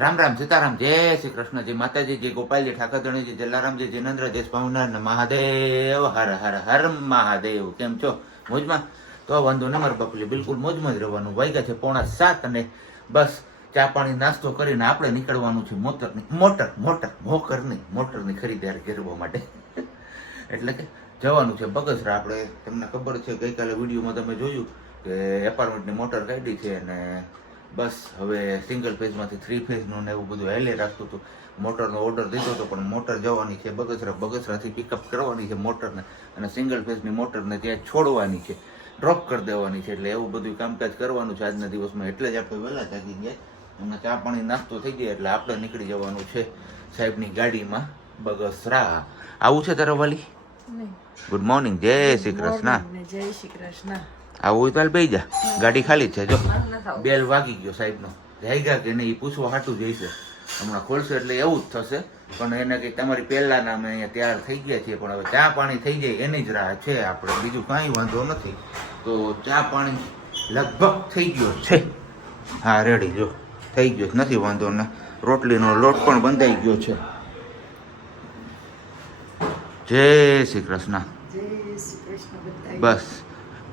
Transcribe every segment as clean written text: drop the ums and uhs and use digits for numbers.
રામ રામ સીતારામ જય શ્રી કૃષ્ણ જય માતાજી જય ગોપાલજી ઠાકરધણીજી જલારામજી જિનેન્દ્ર જય સ્વામિનારાયણ મહાદેવ હર હર હર મહાદેવ. કેમ છો? મોજમાં? તો વાંધો ન મારા બાપુજી, બિલકુલ મોજમાં જ રહેવાનું. વાગ્યા છે 6:45 અને બસ ચા પાણી નાસ્તો કરીને આપણે નીકળવાનું છે મોટરની ખરીદારી કરવા માટે. એટલે કે જવાનું છે બગસરા. આપણે તમને ખબર છે ગઈકાલે વિડીયોમાં તમે જોયું કે એપાર્ટમેન્ટની મોટર કાઢી છે અને બસ હવે સિંગલ ફેઝમાંથી 3 ફેઝનું ને એવું બધું હેલે રાખતું હતું. મોટરનો ઓર્ડર દીધો હતો પણ મોટર જવાની છે બગસરાથી પિકઅપ કરવાની છે મોટરને અને સિંગલ ફેઝની મોટરને ત્યાં છોડવાની છે, ડ્રોપ કરી દેવાની છે. એટલે એવું બધું કામકાજ કરવાનું છે આજના દિવસમાં. એટલે જ આપણે વહેલા જાગી ગયા અને ચા પાણી નાસ્તો થઈ ગયા એટલે આપણે નીકળી જવાનું છે સાહેબની ગાડીમાં બગસરા. આવું છે તારા વાલી? ગુડ મોર્નિંગ, જય શ્રી કૃષ્ણ. જય શ્રી કૃષ્ણ. આવું હોય તો હાલ બેહી જા, ગાડી ખાલી જ છે. જો બેલ વાગી ગયો સાહેબનો, જાયગા કે નહીં પૂછવા હાટું જઈશે. હમણાં ખોલશે એટલે એવું જ થશે. પણ એને કંઈ તમારી પહેલાના અમે અહીંયા તૈયાર થઈ ગયા છીએ, પણ હવે ચા પાણી થઈ જાય એની જ રાહ છે આપણે, બીજું કાંઈ વાંધો નથી. તો ચા પાણી લગભગ થઈ ગયો છે. હા રેડી, જો થઈ ગયો નથી વાંધો ને. રોટલીનો લોટ પણ બંધાઈ ગયો છે. જય શ્રી કૃષ્ણ. જય શ્રી કૃષ્ણ બધાય. બસ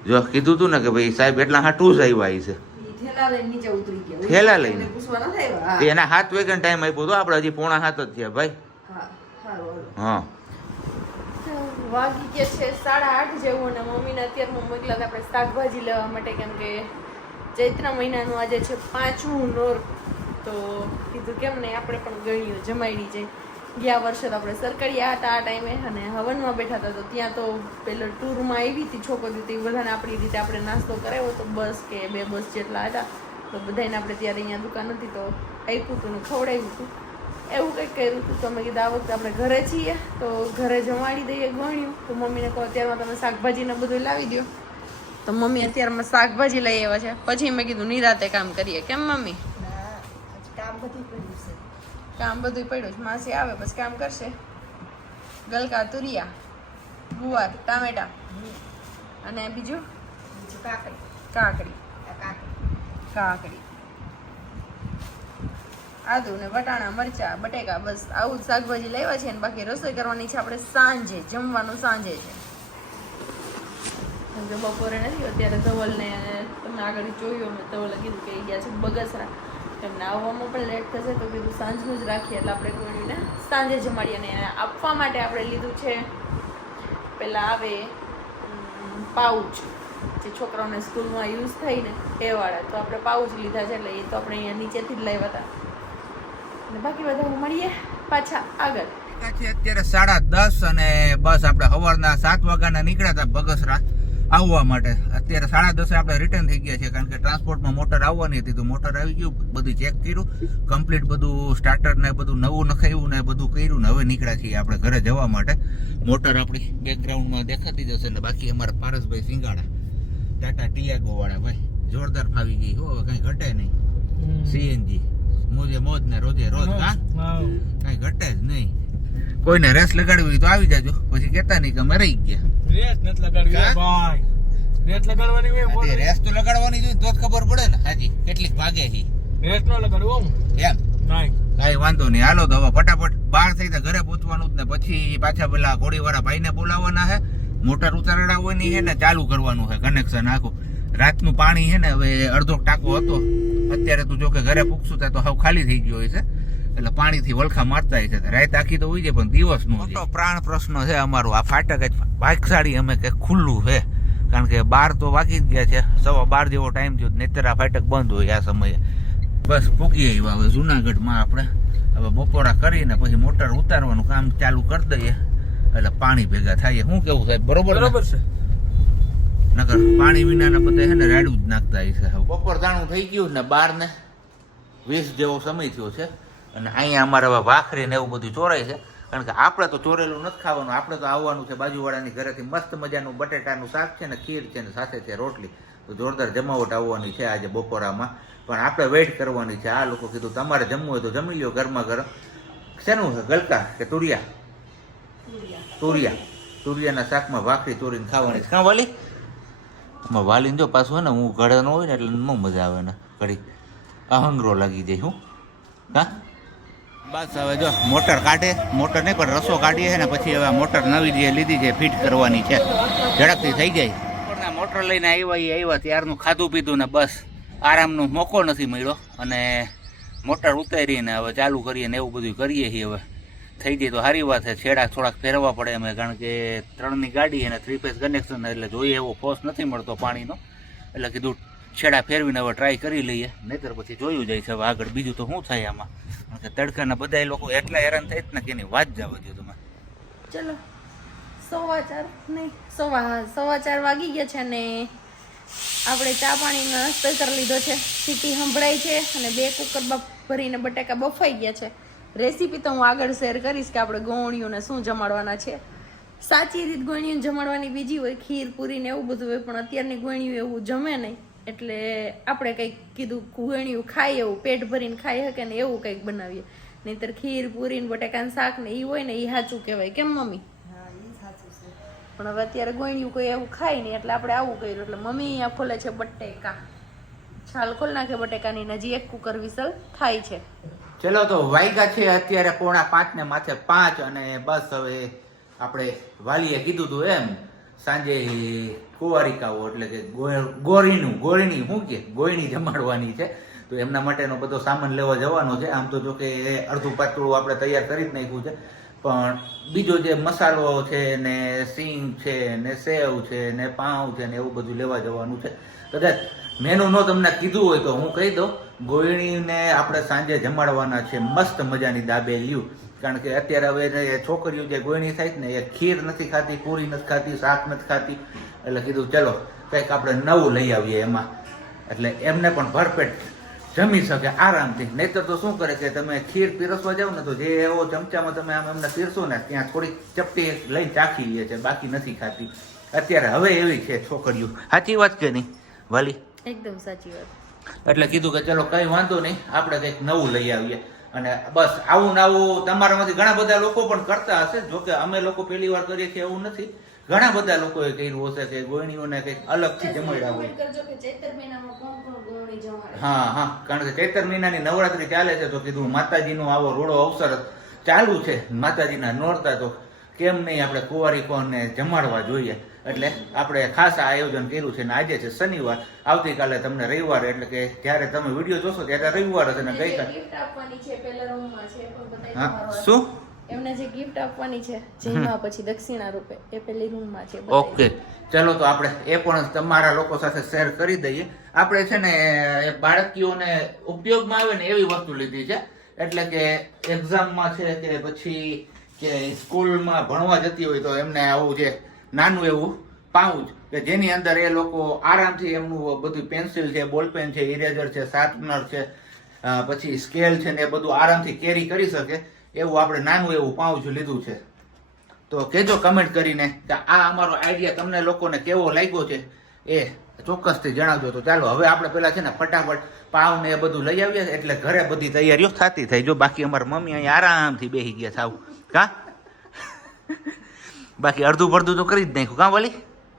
જો કીધું તું ને કે ભાઈ સાહેબ એટલા હાટું જ આવ્યા છે. થેલા લઈને નીચે ઉતરી ગયા. થેલા લઈને? પૂછવા ન થાય. તે એના 7 વાગ્યાનો ટાઈમ આપ્યો હતો, આપણે હજી 6:45 જ થયા ભાઈ. હા હારું. હા વાગી ગયા છે 8:30 જેવું અને મમ્મીને અત્યારમાં મોકલ્યા હતા આપણે શાકભાજી લેવા માટે, કેમ કે ચૈત્ર મહિનાનું આજે છે 5મું નોર. તો કીધું કેમ નહીં આપણે પણ ગણીઓ જમાડી જાય. ગયા વર્ષે તો આપણે સરકડિયા હતા આ ટાઈમે અને હવનમાં બેઠા હતા. તો ત્યાં તો પેલો ટૂરમાં આવી હતી છોકરીઓ, તે બધાને આપણી રીતે આપણે નાસ્તો કરાવ્યો તો બસ કે 2 બસ જેટલા હતા. તો બધાને આપણે ત્યારે અહીંયા દુકાન હતી તો આપ્યું હતું ને ખવડાવ્યું હતું, એવું કંઈક કર્યું હતું. તો અમે કીધું આ વખતે આપણે ઘરે છીએ તો ઘરે જમાડી દઈએ ગણ્યું. તો મમ્મીને કહો અત્યારમાં તમે શાકભાજીને બધું લાવી દો. તો મમ્મી અત્યારમાં શાકભાજી લઈ આવ્યા છે. પછી મેં કીધું નિરાતે કામ કરીએ. કેમ મમ્મી? કામ બધું પડ્યું છે. માસી આવે પછી કામ કરશે. ગલકા, તુરિયા, ગુવાર, ટામેટા અને બીજું કાકડી આદુ ને વટાણા, મરચા, બટેકા, બસ આવું જ શાકભાજી લેવા છે. અને બાકી રસોઈ કરવાની છે આપણે સાંજે, જમવાનું સાંજે છે. જો બપોરે નથી, અત્યારે ધવલને તમે આગળ જોયું અમે ધવલે કીધું કે ગયા છે બગસરા, એમને આવવામાં પણ લેટ થશે તો કીધું સાંજનું જ રાખીએ. એટલે આપણે કોઈને સાંજે જમાડીએ. અને આપવા માટે આપણે લીધું છે પેલા આવે પાઉચ જે છોકરાઓને સ્કૂલમાં યુઝ થાય ને એ વાળા. તો આપણે પાઉચ લીધા છે એટલે એ તો આપણે અહીંયા નીચેથી જ લાવ્યા હતા. અને બાકી બધા મળીએ પાછા આગળ. અત્યારે 10:30 અને બસ આપણે સવારના 7 વાગ્યાના નીકળ્યા હતા બગસરા આવવા માટે. અત્યારે 10:30 આપણે રિટર્ન થઈ ગયા છે, કારણ કે ટ્રાન્સપોર્ટમાં મોટર આવવાની હતી. તો મોટર આવી ગયું, બધું ચેક કર્યું, કમ્પ્લીટ બધું સ્ટાર્ટર ને બધું નવું નખાયું ને બધું કર્યું ને હવે નીકળ્યા છીએ આપણે ઘરે જવા માટે. મોટર આપણી બેકગ્રાઉન્ડમાં દેખાતી જશે ને બાકી અમારા પારસભાઈ સિંગાડા ટાટા ટિયાગો વાળા ભાઈ જોરદાર ફાવી ગઈ. હો કઈ ઘટે નહીં. સીએનજી મોજે મોજ ને રોજે રોજ. કઈ ઘટે જ નહીં. કોઈને રેસ લગાડવી હોય તો આવી જાજો, પછી કેતા નહીં કે અમે રહી ગયા. રેસ નથી લગાડવી ભાઈ. રેસ લગાડવાની હોય રેસ તો લગાડવાની જોઈએ તો જ ખબર પડે ને હાજી કેટલીક ભાગે છે. રેસ ન લગાડવું એમ નહીં. કઈ વાંધો નહીં. હાલો તો હવે ફટાફટ બહાર થઈ તો ઘરે પહોંચવાનું જ ને પછી પાછા પેલા ઘોડીવાળા ભાઈને બોલાવવાના છે. મોટર ઉતારવાની છે ને ચાલુ કરવાનું છે કનેક્શન આખું. રાતનું પાણી છે ને હવે અડધો ટાંકો હતો, અત્યારે તું જો કે ઘરે પૂછશું તો હવે ખાલી થઈ ગયો હોય છે. એટલે પાણીથી વલખા મારતા છે. રાત આખી તો હોય છે પણ દિવસનો મોટો પ્રાણ પ્રશ્ન છે અમારો. આ ફાટક જ ભાગશાળી અમે કે ખુલ્લું છે, કારણ કે 12 તો વાગી જ ગયા છે. 12:15 જેવો ટાઈમ થયો, નહીંતર આ ફાટક બંધ હોય આ સમયે. બસ પૂકી આવ્યા હવે જુનાગઢમાં આપણે. હવે બપોરા કરીને પછી મોટર ઉતારવાનું કામ ચાલુ કરી દઈએ એટલે પાણી ભેગા થાય. શું કેવું સાહેબ? બરોબર છે. નકર પાણી વિનાના બધા છે ને રાડું જ નાખતા હશે. બપોર દાણું થઈ ગયું ને 12:20 જેવો સમય થયો છે. અને અહીંયા અમારે હવે ભાખરી ને એવું બધું ચોરાય છે, કારણ કે આપણે તો ચોરેલું નથી ખાવાનું. આપણે તો આવવાનું છે બાજુવાળાની ઘરેથી મસ્ત મજાનું બટેટાનું શાક છે ને ખીર છે ને સાથે છે રોટલી. તો જોરદાર જમાવટ આવવાની છે આજે બપોરામાં. પણ આપણે વેઇટ કરવાની છે. આ લોકો કીધું તમારે જમવું હોય તો જમી લ્યો ગરમા ગરમ. શેનું છે? ગલકા કે તુરિયા? તુરિયાના શાકમાં ભાખરી ચોરીને ખાવાની છે. કાં વાલી? વાલીને જો પાછું ને હું ઘરે ન હોય ને એટલે ન મજા આવે ને, ઘડી અહંગરો લાગી જાય. હું હા બસ હવે જો મોટર કાઢે, મોટર નહીં પણ રસો કાઢીએ છે ને પછી હવે મોટર નવી જે લીધી છે ફિટ કરવાની છે, ઝડપથી થઈ જાય. મોટર લઈને આવ્યા ત્યારનું ખાધું પીધું ને બસ આરામનો મોકો નથી મળ્યો અને મોટર ઉતારીને હવે ચાલુ કરીએ ને એવું બધું કરીએ છીએ. હવે થઈ જાય તો સારી વાત છે. છેડા થોડાક ફેરવવા પડે અમે, કારણ કે 3ની ગાડી અને 3 ફેઝ કનેક્શન એટલે જોઈએ એવો ફોર્સ નથી મળતો પાણીનો, એટલે કીધું છેડા ફેરવીને હવે ટ્રાય કરી લઈએ, નહીતર પછી જોયું જાય છે હવે આગળ બીજું તો શું થાય આમાં. તડકાના બધા લોકો એટલા હેરાન થાય જ ને કે એની વાત જવા દો તમે. ચલો 4:15 વાગી ગયા છે ને આપણે ચા પાણીનો નાસ્તો કરી લીધો છે. સીટી સંભળાય છે અને 2 કુકર ભરીને બટાકા બફાઈ ગયા છે. રેસીપી તો હું આગળ શેર કરીશ કે આપણે ગોળીઓને શું જમાડવાના છે. સાચી રીત ગોળીઓને જમાડવાની બીજી હોય, ખીર પૂરી ને એવું બધું હોય, પણ અત્યારની ગોળીઓ એવું જમે નહીં, એટલે આપણે કંઈક કીધું ગોળીઓ ખાય એવું પેટ ભરીને ખાઈ શકે ને એવું કંઈક બનાવીએ, નહીંતર ખીર પૂરી ને બટાકાનું શાક ને એ હોય ને એ સાચું કહેવાય. કેમ મમ્મી? પણ હવે અત્યારે ગોળીઓ કોઈ એવું ખાય નહીં એટલે આપણે આવું કર્યું. એટલે મમ્મી અહીંયા ખોલે છે બટેકા, છાલ ખોલ નાખે બટેકાની, હજી 1 કુકર વિસલ થાય છે. ચલો તો વાગ્યા છે અત્યારે 4:45 ને માથે 5 અને બસ હવે આપણે વાલીએ કીધું હતું એમ સાંજે કુંવારિકાઓ એટલે કે ગોળીની શું કે ગોળણી જમાડવાની છે, તો એમના માટેનો બધો સામાન લેવા જવાનો છે. આમ તો જો કે અડધું પાતળું આપણે તૈયાર કરી જ નાખ્યું છે, પણ બીજો જે મસાલો છે ને સિંગ છે ને સેવ છે ને પાઉં છે ને એવું બધું લેવા જવાનું છે. કદાચ મેનુ નો તમને કીધું હોય તો હું કહી દઉં, ગોળણીને આપણે સાંજે જમાડવાના છે મસ્ત મજાની દાબેલીઓ, કારણ કે અત્યારે હવે છોકરીઓ જે ગોળણી થાય છે ને એ ખીર નથી ખાતી, પૂરી નથી ખાતી, શાક નથી ખાતી, એટલે કીધું ચલો કંઈક આપણે નવું લઈ આવીએ એમાં, એટલે એમને પણ ભરપેટ જમી શકે આરામથી. નહીતર તો શું કરે કે તમે ખીર પીરસવા જાવ ને તો જે એવો ચમચામાં તમે આમ એમને પીરસો ને ત્યાં થોડીક ચપટી લઈને ચાખી લે છે, બાકી નથી ખાતી. અત્યારે હવે એવી છે છોકરીઓ. સાચી વાત કે નહીં વાલી? એકદમ સાચી વાત. એટલે કીધું કે ચલો કઈ વાંધો નહીં, આપણે કંઈક નવું લઈ આવીએ. અને બસ આવું નવું તમારામાંથી ઘણા બધા લોકો પણ કરતા હશે, જોકે અમે લોકો પહેલી વાર કરીએ છીએ એવું નથી, ઘણા બધા લોકોએ કર્યું હશે કે ગોળણીઓને કંઈક અલગથી જમાડ્યા હોય. હા, કારણ કે ચૈત્ર મહિનાની નવરાત્રી ચાલે છે તો કીધું માતાજીનો આવો રોડો અવસર ચાલુ છે, માતાજીના નોરતા, તો કેમ નહીં આપણે કુંવારીકોને જમાડવા જોઈએ. એટલે આપણે ખાસ આ આયોજન કર્યું છે. ને આજે છે શનિવાર, આવતીકાલે તમને રવિવાર, એટલે કે જ્યારે તમે વિડીયો જોશો ત્યારે રવિવાર હશે ને ગઈકાલે ગિફ્ટ આપવાની છે પેલા રૂમમાં છે પણ બતાવી. હા શું એમને જે ગિફ્ટ આપવાની છે જેમાં પછી દક્ષિણા રૂપે એ પેલી રૂમમાં છે. ઓકે ચલો તો આપણે એ પણ તમારા લોકો સાથે શેર કરી દઈએ. આપણે છે ને એ બાળકીઓને ઉપયોગમાં આવે ને એવી વસ્તુ લીધી છે, એટલે કે એક્ઝામમાં છે કે પછી કે સ્કૂલમાં ભણવા જતી હોય તો એમને આવું જે નાનું એવું પાઉચ કે જેની અંદર એ લોકો આરામથી એમનું બધું પેન્સિલ છે, બોલપેન છે, ઇરેઝર છે, શાર્પનર છે, પછી સ્કેલ છે ને એ બધું આરામથી કેરી કરી શકે એવું આપણે નાનું એવું પાઉચ લીધું છે. તો કહેજો કમેન્ટ કરીને કે આ અમારો આઈડિયા તમને લોકોને કેવો લાગ્યો છે એ ચોક્કસથી જણાવજો. તો ચાલો હવે આપણે પેલા છે ને ફટાફટ પાવ ને એ બધું લઈ આવીએ એટલે ઘરે બધી તૈયારીઓ થતી થઈ. જો બાકી અમારા મમ્મી અહીંયા આરામથી બેસી ગયા થાવ કા, બાકી અડધું પડધું તો કરી જ નાખ્યું કા વાલી?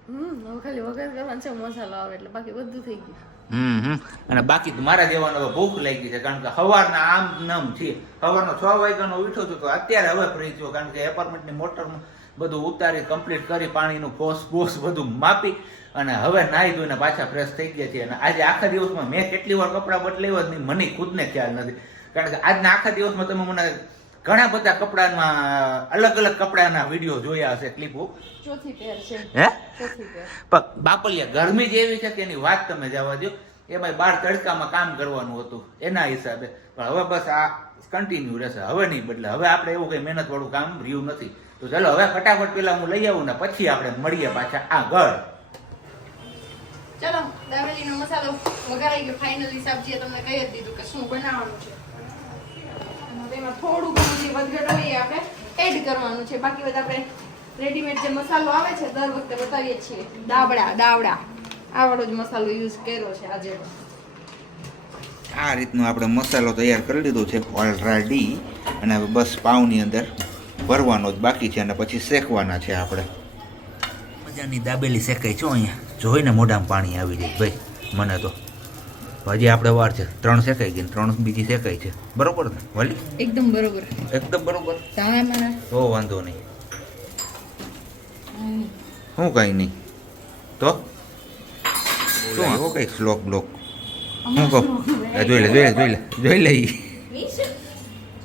હવે ખાલી વઘાર કરવાનો છે, મસાલો આવે એટલે બાકી બધું થઈ ગયું. અને બાકી મારા જેવાનો ભૂખ લાગી છે, કારણ કે સવારના આમ નમ છે, સવારનો 6 વાગ્યાનો ઉઠ્યો છું તો અત્યારે હવે ફ્રી થયો, કારણ કે એપાર્ટમેન્ટની મોટરમાં બધું ઉતારી કમ્પ્લીટ કરી, પાણીનું બોસ બધું માપી અને હવે નાહી ધોઈને પાછા ફ્રેશ થઈ ગયા છે. અને આજે આખા દિવસમાં મેં કેટલી વાર કપડાં બદલાવ્યા જ નહીં, મને ખુદને ખ્યાલ નથી, કારણ કે આજના આખા દિવસમાં તમે મને ઘણા બધા કપડામાં અલગ અલગ કપડાના વિડીયો જોયા હશે, ક્લિપો. ચોથી પેર છે. હે ચોથી પેર. પણ બાપલિયા ગરમી જેવી છે કે એની વાત તમે જવા દો, એમાં બહાર તડકામાં કામ કરવાનું હતું એના હિસાબે, પણ હવે બસ આ કન્ટિન્યુ રહેશે, હવે નહીં બદલે. હવે આપણે એવું કઈ મહેનત વાળું કામ રહ્યું નથી. તો ચાલો હવે ફટાફટ પેલા હું લઈ આવું ને પછી આપણે મળીએ પાછા આગળ. ચલો દાબેલીનો મસાલો વઘારાઈ ગયો ફાઇનલી. સબ્જીએ તમને કહી જ દીધું કે શું બનાવવાનું છે. એમાં થોડું ઘણું જે વધઘટ હોય એ આપણે એડ કરવાનું છે, બાકી બધા આપણે રેડીમેડ જે મસાલો આવે છે દર વખતે બતાવીએ છીએ, દાવડા આ વાળો જ મસાલો યુઝ કર્યો છે આજે. આ રીતનો આપણે મસાલો તૈયાર કરી લીધો છે ઓલરેડી, અને હવે બસ પાવની અંદર ભરવાનો જ બાકી છે અને પછી શેકવાના છે આપણે. મજાની દાબેલી શેકાય છે અહીંયા, જોઈને મોઢામાં પાણી આવી જાય ભાઈ મને તો. હજી આપણે વાર છે 3 શેકાઈ ગઈ 3 બીજી શેકાઈ છે બરોબર ને વાલી એકદમ બરોબર એકદમ બરોબર તાણા મારા તો વાંધો નહીં શું કઈ નહીં તો શું આવો કઈ શ્લોક બ્લોક હું કહું જોઈ લે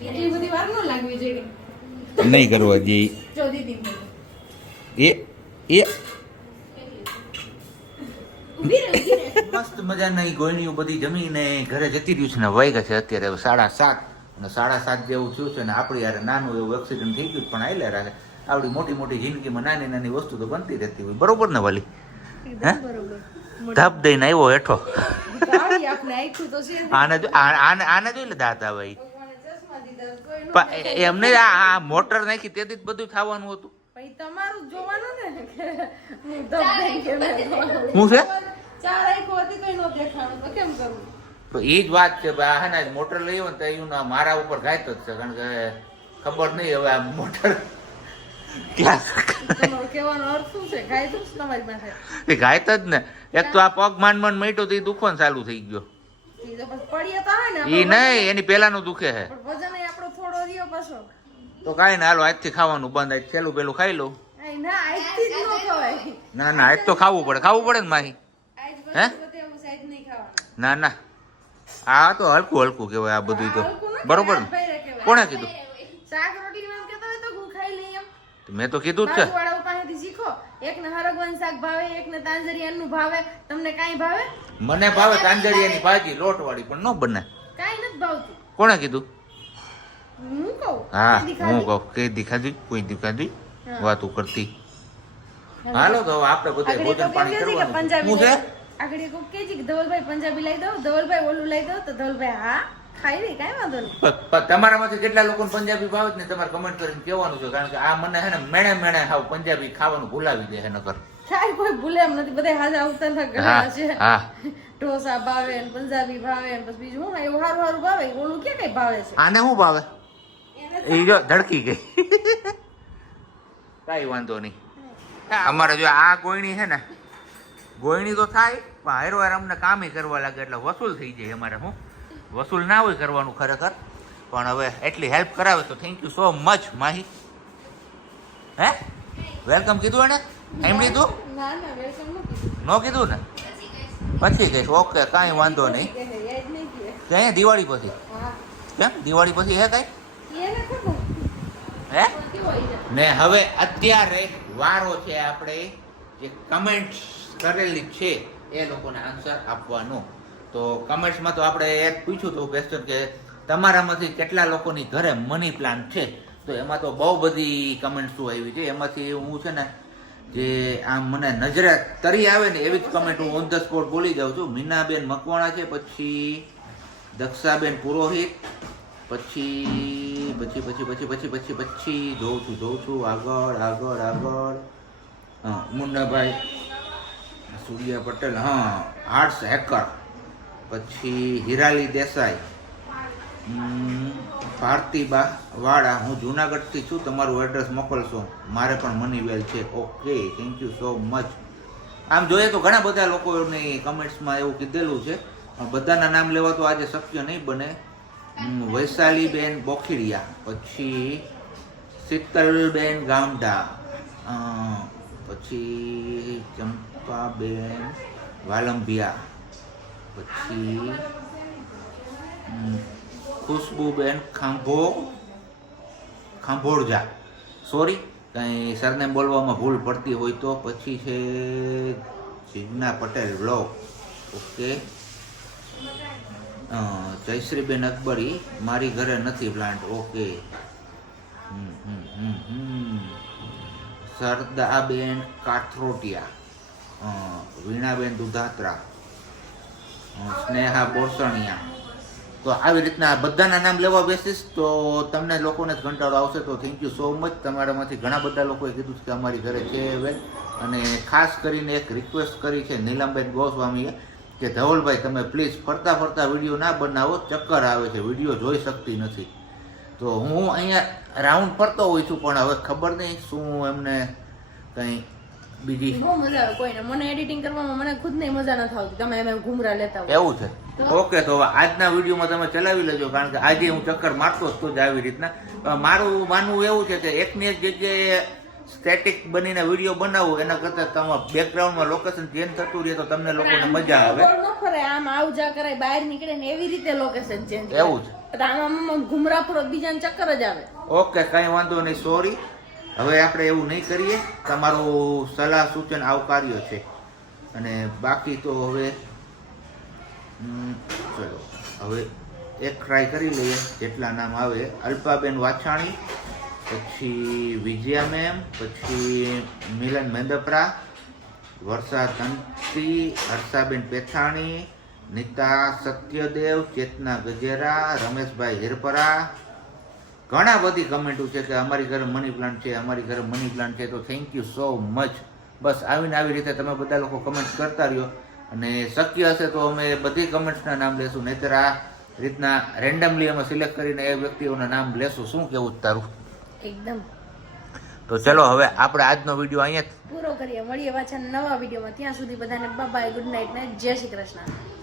એટલી બધી વાર ન લાગવી જોઈએ નહીં કરવા દે જો દીદી એ મસ્ત મજાના ઈ ગોળણીઓ બધી જમીને ઘરે જતી રહ્યું છે ને વાગ્યા છે અત્યારે 7:30 અને 7:30 જેવું થયું છે ને આપણી યાર નાનું એવું એક્સિડન્ટ થઈ ગયું પણ આયલા રાખે આવડી મોટી મોટી જિંદગીમાં નાની નાની વસ્તુ તો બનતી રહેતી હોય બરોબર ને વાલી હે ધબ દઈને આવ્યો હેઠો ગાડી આપણે આખું તો છે આને જોઈ લે દાંત આવે ઈ. પણ એમને આ મોટર નાખી તેથી જ બધું થવાનું હતું પછી તમારું જોવાનું ને કે હું દબ દઈ કે મેં શું છે ચાર આંખો હતી તોય નો દેખાણું તો કેમ કરવું તો એ જ વાત છે ભાઈ હા ને મોટર લઈ આવ્યો ને તો એનું ના મારા ઉપર ઘાયત જ છે કારણ કે ખબર નહીં હવે આ મોટર ક્યાં તમારો કહેવાનો અર્થ શું છે ગાય તો તમારી પાસે એ ઘાયત જ ને એક તો આ પગ માંડ મટ્યો તો એ દુખવાનું ચાલુ થઈ ગયો ઈ તો પછી પડીએ તો આવે ને એ નહીં એની પેલાનું દુખે છે પણ વજન આપણો થોડો રહ્યો પાછો તો કાંઈ ના હાલો આજથી ખાવાનું બંધ આજ છેલ્લું પેલું ખાઈ લઉં આય ના આજથી જ ન ખવાય ના આજ તો ખાવું પડે ને માહી આજ હે? બધું એવું સાઈડ નહીં ખાવાનું ના આ તો હલકું કહેવાય આ બધું તો હલકું ન બરોબર ને કહેવાય, કહેવાય. કોણે કીધું શાક રોટલી નામ કહેતા હોય તો હું ખાઈ લઈ એમ તો મેં તો કીધું જ છે બાજુવાળાઓ પાસેથી શીખો એકને હરગવાનું શાક ભાવે એકને તાંજરિયાનું ભાવે તમને કાંઈ ભાવે મને ભાવે તાંજરિયાની ભાજી લોટવાળી પણ ન બને કાંઈ નથી ભાવતું કોણે કીધું હું કહું હા કદી હું ખાધી? કહું કઈ દીખાધી કોઈ દીખાધી હા. વાતું કરતી હાલો તો હવે આપણે બધા આગળ ભોજન કોક પાણી એમ કહે છે કે કરવાનું પંજાબી શું છે આગળ કોક કહે છે કે ધવલભાઈ પંજાબી લઈ દો ધવલભાઈ ઓલું લઈ દો તો ધવલભાઈ હા ખાઈ લે કાંઈ વાંધો નહીં તમારામાંથી કેટલા લોકોને પંજાબી ભાવે જ ને તમારે કમેન્ટ કરીને કહેવાનું છે કારણ કે આ મને હે ને મેણે હાવ પંજાબી ખાવાનું ભૂલાવી દે હે નકર કાંઈ કોઈ ભૂલે એમ નથી બધા હાજર આવતા હા ઘણા છે હા ઢોસા ભાવે ને પંજાબી ભાવે ને પછી બીજું હું એવું સારું ભાવે ઓલું ક્યાં કઈ ભાવે છે આને શું ભાવે એ જો ધડકી ગઈ કાંઈ વાંધો નહીં અમારે જો આ ગોયણી છે ને ગોયણી તો થાય પણ હારો હાર અમને કામે કરવા લાગે એટલે વસૂલ થઈ જાય અમારે હું વસૂલ ના હોય કરવાનું ખરેખર પણ હવે એટલી હેલ્પ કરાવે તો thank you so much Mahi હે વેલકમ કીધું એને સાંભળી તું ના વેલકમ નથી ન કીધું ને પછી કહીશ ઓકે કાંઈ વાંધો નહીં યાદ નહીં કે કે અહીંયા દિવાળી પછી હા કેમ દિવાળી પછી હે કાંઈ એને ખબર હે કેવું હોય છે ને હવે અત્યારે વારો છે આપણે જે કમેન્ટ કરેલી છે એ લોકોને આન્સર આપવાનો તો કમેન્ટ્સમાં તો આપણે એક પૂછ્યું હતું ક્વેશ્ચન કે તમારામાંથી કેટલા લોકોની ઘરે મની પ્લાન્ટ છે તો એમાં તો બહુ બધી કમેન્ટ્સો આવી છે એમાંથી હું છે ને જે આમ મને નજરે તરી આવે ને એવી જ કમેન્ટ હું ઓન ધ સ્પોટ બોલી જાઉં છું મીનાબેન મકવાણા છે પછી દક્ષાબેન પુરોહિત પછી જોઉં છું આગળ હા મુન્નાભાઈ સૂર્યા પટેલ હા આર્ટ્સ હેકર પછી હિરાલી દેસાઈ ભારતીબા વાળા હું જુનાગઢથી છું તમારું એડ્રેસ મોકલશો મારે પણ મની વેલ છે okay thank you so much આમ જોઈએ તો ઘણા બધા લોકોની કમેન્ટ્સમાં એવું કીધેલું છે પણ બધાના નામ લેવા તો આજે શક્ય નહીં બને વૈશાલીબેન બોખીડિયા પછી શીતલબેન ગામડા પછી ચંપાબેન વાલંભિયા પછી ખુશ્બુબેન ખાંભોળજા સોરી કંઈ સરનેમ બોલવામાં ભૂલ પડતી હોય તો પછી છે જીજ્ઞા પટેલ બ્લોગ ઓકે જયશ્રીબેન અકબરી મારી ઘરે નથી પ્લાન્ટ ઓકે સરદાબેન કાથરોટિયા વીણાબેન દુધાત્રા સ્નેહા બોરસણિયા તો આવી રીતના બધાના નામ લેવા બેસીશ તો તમને લોકોને જ કંટાળો આવશે તો થેન્ક યુ સો મચ તમારામાંથી ઘણા બધા લોકોએ કીધું કે અમારી ઘરે છે વેલ અને ખાસ કરીને એક રિક્વેસ્ટ કરી છે નીલમબેન ગોસ્વામીએ કે ધવલભાઈ તમે પ્લીઝ ફરતા વિડીયો ના બનાવો ચક્કર આવે છે વિડીયો જોઈ શકતી નથી તો હું અહીંયા રાઉન્ડ ફરતો હોઉં છું પણ હવે ખબર નહીં શું એમને કંઈ બીજી બહુ મજા આવે કોઈને મને એડિટિંગ કરવામાં મને ખુદ ને મજા નથી આવતી તમે એમ ઘૂમરા લેતા હોય એવું છે ઓકે, તો હવે આજના વિડીયોમાં તમે ચલાવી લેજો, કારણ કે આજે હું ચક્કર મારતો જ તો જ આવી રીતના. મારું માનવું એવું છે કે એકની એક જગ્યાએ સ્ટેટિક બનીને વિડીયો બનાવવું એના કરતાં તમારા બેકગ્રાઉન્ડમાં લોકેશન ચેન્જ થતું રહે તો તમને લોકોને મજા આવે. ગોળ ન ફરે, આમ આવ જા કરાય, બહાર નીકળે ને એવી રીતે લોકેશન ચેન્જ એવું છે. આમાં ઘુમરા ફરો બીજાને ચક્કર જ આવે. ઓકે, કઈ વાંધો નહીં, સોરી. હવે આપણે એવું નહીં કરીએ. તમારું સલાહ સૂચન આવકાર્ય છે. અને બાકી તો હવે ચલો હવે એક ટ્રાય કરી લઈએ જેટલા નામ આવે. અલ્પાબેન વાછાણી, પછી વિજયા મેમ, પછી મિલન મેંદપરા, વર્ષા તંત્રી, હર્ષાબેન પેથાણી, નીતા સત્યદેવ, ચેતના ગજેરા, રમેશભાઈ હિરપરા. ઘણા બધી કમેન્ટો છે કે અમારી ઘરે મની પ્લાન્ટ છે, અમારી ઘરે મની પ્લાન્ટ છે. તો થેન્ક યુ સો મચ. બસ આવીને આવી રીતે તમે બધા લોકો કમેન્ટ કરતા રહ્યો, અને શક્ય હશે તો અમે બધી કમેન્ટ્સના નામ લેશું, નહીતર આ રીતના રેન્ડમલી અમે સિલેક્ટ કરીને એ વ્યક્તિઓના નામ લેશું. શું કેવું તારું? એકદમ. તો ચલો હવે આપણે આજનો વિડીયો અહીંયા પૂરો કરીએ. મળીએ પાછા નવા વિડીયોમાં. ત્યાં સુધી બધાને બાય, ગુડ નાઇટ ને જય શ્રી કૃષ્ણ.